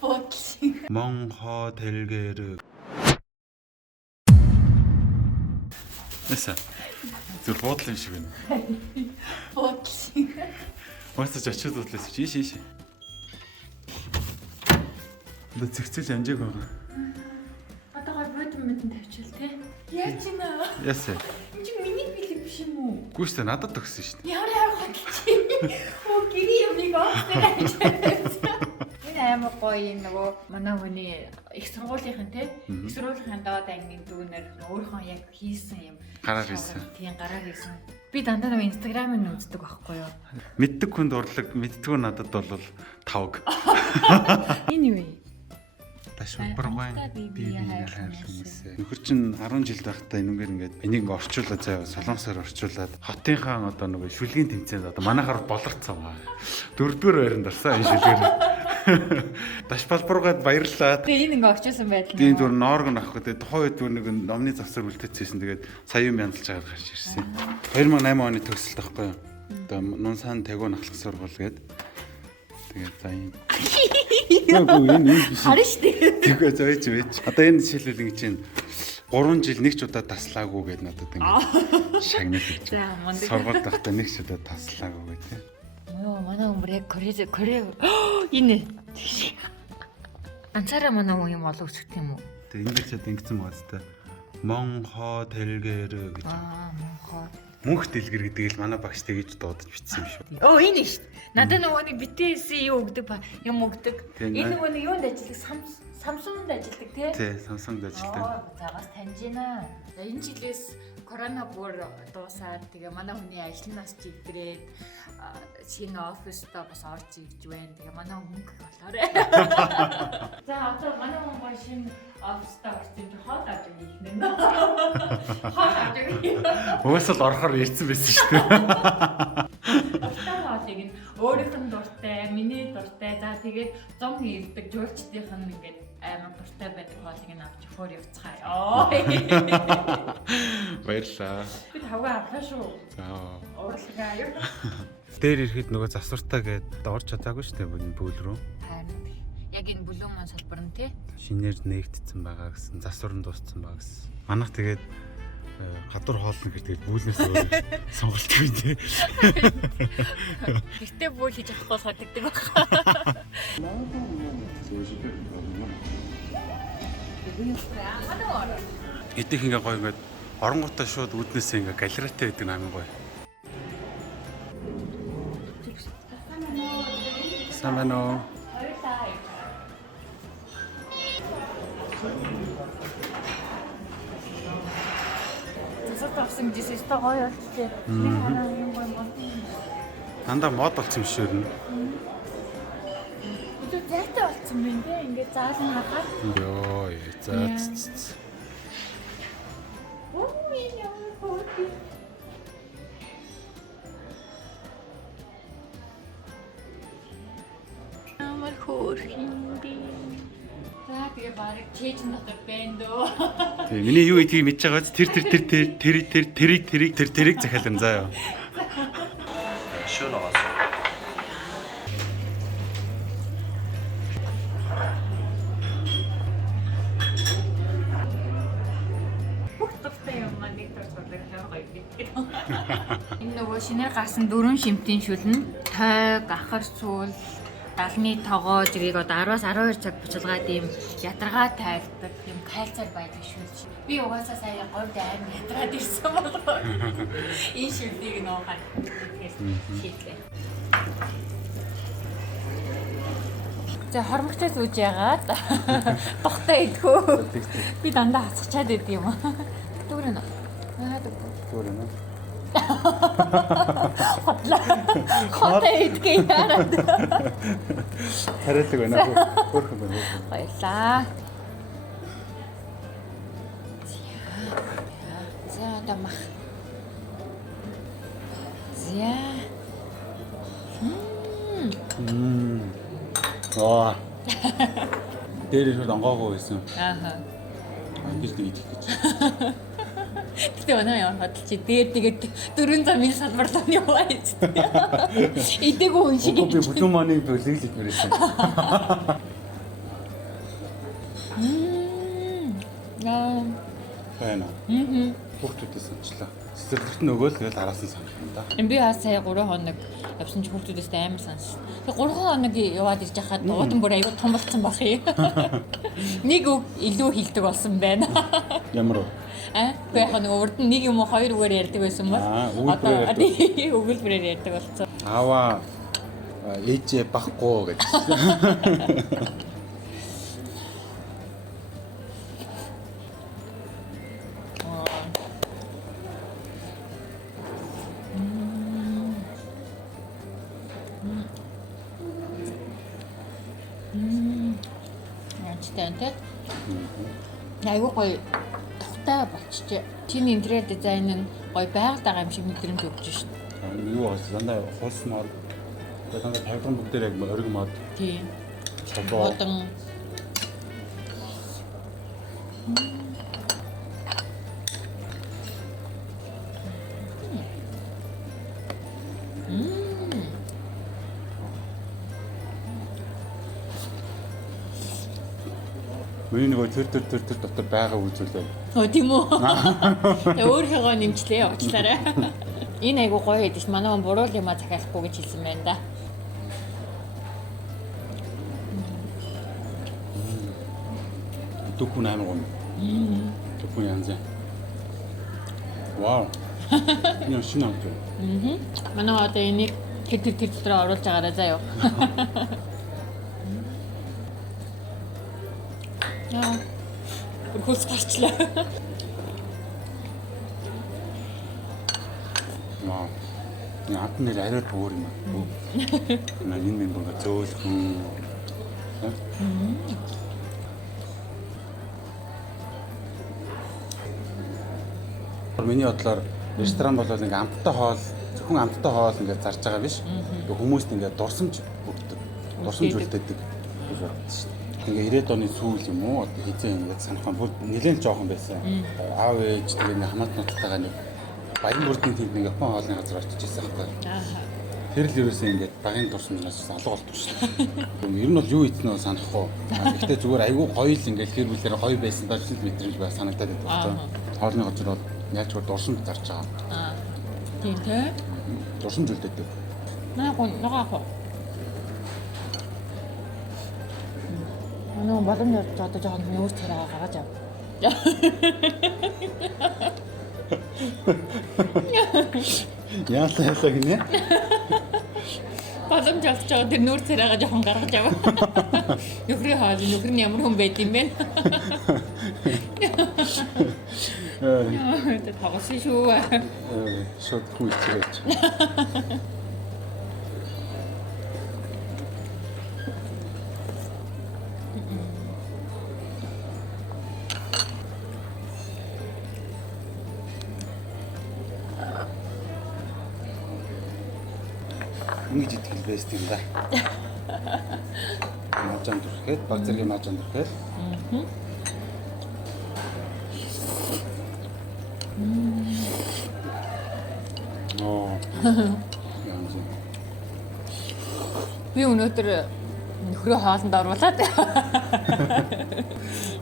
бүлийн монхоо Тэгээдэг. Нэсэ. Зүр буудлын юм шиг байна. бүлийн Мастаж очиж удлаас чи шиш. Дэ цэгцэл амжиг байгаа. одоо бодом мэдэн тавьчихвал тий. Яаж юм аа? Ясэ. Энд чи миний били биш юм уу? Гүйштэй надад төгсөн шүү дээ. Яа хотлоо. Оо гэрээ юмыг оостой. Энэ амар гоё нөгөө манай хүний их сургуулийнхан тий. Их сургуулийн доод ангийн дүүнэр өөрийнхөө яг хийсэн юм. Гараар хийсэн. Тийм гараар хийсэн. Би дандаа нөгөө инстаграмыг үздэг байхгүй юу? Мэддэг хүнд урлаг, мэддэггүй надад бол тавг. Энэ юу вэ? Ташбаргай би хайрлах юмсээ. Нөхөр чинь 10 жил байхдаа энэгээр ингээд энийг ингээ орчуулаад заяа солонгосоор орчуулад хотынхаа одоо нөгөө шүлгийн тэмцээнд одоо манайхаар болорцсон ба. 4-р байранд орсон энэ шүлгээр. Ташбаргайд баярлаад. Тэгээ энэ ингээ орчуулсан байдал. Тийм зүр ноорг авах гэдэг тухайн үед нэг номны завсар үлдээчихсэн. Тэгээд сая юм янзалж агаад гарч ирсэн. 2008 оны төгсөлт байхгүй юу? Одоо нунсан тогоо нахлах сургууль гээд. Тэгээд за юм. Харин штэ. Тэгээ зөөж вэж. Одоо энэ жишээлбэл ингэ чинь 3 жил нэг ч удаа таслаагүй гэдэг надад ингэ шагнаад гэж. Сургууль дахтаа нэг ч удаа таслаагүй гэдэг. Йоо манай өмрөө Коре энэ. Анцаараа манай хүн юм олоо өчгт юм уу? Тэгээ ингэж чад ингэсэн байгаастай. Монхоо Тэгээдэг гэж. Монхоо. Мөнх дэлгэр гэдэг л манай багш тэгэж дуудаж бичсэн юм шүү. Оо энэ шүү. Надад нөгөө нэг битээсэн юу өгдөг ба юм өгдөг. Энэ нөгөө нэг юунд ажилладаг? Samsung-д ажилладаг тий? Тий, Samsung-д ажилладаг. Загаас таньж байна. Энэ жилээс корона бүр дуусаад тэгээ манай хүний ажлынаас чигдрээд шинэ оффистаа бас орж ирж байна. Тэгээ манай мөнгө болоорой. За одоо манай хүн шинэ оффистаа орж ирж хоол авч ирэх нэ. Хоол авч ирэх. Уусал орохоор ярьсан байсан шүү дээ. Хоолыг нь өөрийнх нь дуртай, миний дуртай. За тэгээд зам хийдэг жуулчдынх нь ингээд амар дуртай байдаг хоолыг нь авч өгөхөөр явцгаая. Баярлаа. Би тавгаа авлаа шүү. За. Уралгаа юу? Дээр ирэхэд нөгөө засвартаа гээд орж чадаагүй шүү дээ энэ бүл рүү. Харин яг энэ бүлүүн маань салбар нь тий. Шинээр нээгдсэн байгаа гэсэн, засвар нь дууссан байгаа гэсэн. Манайх тэгээд гадуур хоолно гэдэг бүүлнээс өөр сонголтгүй тий. Гэтэ бүл хийж чадахгүй саддаг байна. Идэх ингээ гоё ингээд оронгуудаа шууд үднээсээ ингээ галератай байдаг намын гоё. Самано. Авсан гэсэн өстой гоё болчихлээ. Нэг хараа юм гоё болтой. Дандаа мод болсон юм шиг байна. Өдөө зайтай болсон юм те. Ингээд заалан хахаад. Йоо, за. Оо миний хөөе. Амар хөөрхин би. За тэгээ барыг чээж надад байна дөө. Тэгээ миний юу гэдгийг мэдж байгаа биз? Тэр захиална заа ёо. Шуу ногоос. Бүгдтэй юм маань нэг төрөлөөр гоё гэдэг. Энэ нөгөө шинээр гарсан 4 шимтийн шүлэн тойг, ахар сүүл, далны тогоо зэрэг одоо 10-аас 12 цаг буцалгаад ийм ядаргаа тайлдаг юм кальцаар байдаг шүлж. Би угаасаа сая говьд аим ядраад ирсэн болоо. Энэ шүлгийг нуухаар шийдлээ. За хормогчоос үүж яагаад тухтай идэхөө. Би дандаа хацчаад идэв юм аа. Дүүрэн үү? Дүүрэн үү? Хотой идэх яарад. Хараадаг байна уу? Хөөрхөн байна уу? Баярлаа. За дамах. За. Аа. Дээр ирэхэд онгоогоо байсан. Ааха. Ангилд идэх гэж. Гэтэ өнөө яа хөдөлч дээр тэгээд 4 замын салбарлаа яваа юм. Идээгүү хүн шиг. Би бүхэн маань бүлэглэж мэрсэн. Байна. Хүүхдүүдээс сончлаа. Цэцэрлэгт нөгөө л тэгэл араас нь санах юм да. Би бас сая 3 хоног явсан ч хүүхдүүдээс амар санс. Тэг 3 хоног яваад ирж хахад уудан бүр аягүй том болсон бах юм. Нэг үг илүү хилдэг болсон байна. Ямар уу? Би яг нэг урд нь нэг юм уу хоёр үгээр ярьдаг байсан бол өгүүлбэрээр ярьдаг болсон. Аваа ээжээ бахгүй гэж. Янчтай. Айгуу гоё тогтой болчихжээ. Чиний интерьер дизайн нь гоё байгаль дагаа юм шиг мэдрэмж өгч шин. Юу бас дандаа хулсмаар дандаа тавигран бүгдээр яг ориг мод. Тийм. Тогоо. Миний нөгөө тэр дотор байгаа үзүүлээ. Тийм үү. Тэ өөрийнхөө нэмчлээ уучлаарай. Энэ айгуу гоё хэдэж манай хүн буруу юм захиалахгүй гэж хэлсэн байна да. Дөхөн амар гоо. Дөхөн янз. Вау. Энэ шинэ авто. Манай одоо энийг тэр дотор оруулж байгаарай заа юу. Яа. Хөлс гарчлаа. Вау. Яг нэр арай өөр юм аа. Энэ минь бүр зөөлхөн. Миний бодлоор ресторан бол ингээ амттай хоол, зөвхөн амттай хоол ингээ зарж байгаа биш. Хүмүүст ингээ дурсамж өгдөг. Дурсамж үлдээдэг гэж бодсон шүү дээ. Ингээ 90-ад оны сүүл юм уу? Одоо хизээ ингээ санах юм бол нэлээд жоохон байсан. Аав ээж тэгээ нэг хамаат нуталтайгаа нэг баян бүрдийн тэнд нэг Япон хоолны газар очиж ирсэн хэрэг. Тэр л ерөөсөө ингээ багын дурсамжнаас алга болдог шүү дээ. Ер нь бол юу ийцнээ санахгүй. Гэхдээ зүгээр айгүй гоё л ингээ хэр бүлээр гоё байсан даа ч мэдрэмж бай санагдаад байдаг. Хоолны газар бол яаж ч дурсамж зарж байгаа. Тийм тий. Дурсамж үлдээдэг. Наагаа. Анаа боломж явж одоо жоохон нүүр царайгаа гаргаж ав. Яалаа гинэ. Боломж явж байгаа тэр нүүр царайгаа жоохон гаргаж ав. Нөхрийн хоол, нөхрийн ямар хүн байд юм бэ? Тэ тоглосон шүү. Шууд хүлцээж. Ингэж итгэл байсан юм да. Мажан дүрхэд, баг зэргийн мажан дүрхэд. Би өнөөдөр нөхрөө хоолнд оруулаад.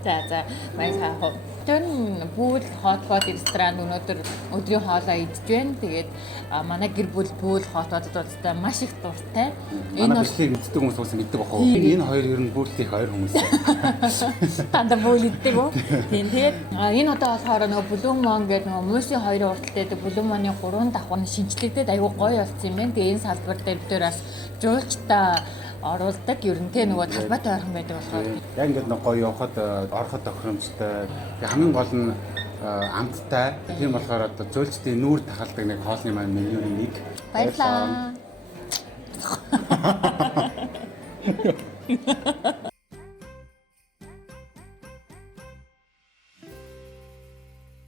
За баясаа. Тэр бүл хот ресторан өнөөдөр өдрийн хоолоо идэж байна. Тэгээд манай гэр бүл хотод удаа маш их дуртай. Энэ бичлэг мэддэг хүмүүс бас мэддэг бах уу? Энэ хоёр ер нь бүлтийн хоёр хүмүүс. Танда бүл иддэг үү? Тийм тэгээд энэ удаа болохоор нөгөө бүлийн гэдэг нөгөө мөсийн хоёрын урталтай гэдэг бүлийн 3 давхар шинжлэгдээд аюу гоё болсон юм байна. Тэгээд энэ салбар дээр бид нэр бас жуулчидаа оруулдаг ер нь тэ нөгөө талбайтай ойрхон байдаг болохоор яг ингээд нэг гоё явахад ороход тохиромжтой хамгийн гол нь амттай тийм болохоор одоо жуулчдын нүүр тахалдаг нэг хоолны маань менюний нэг баярлаа.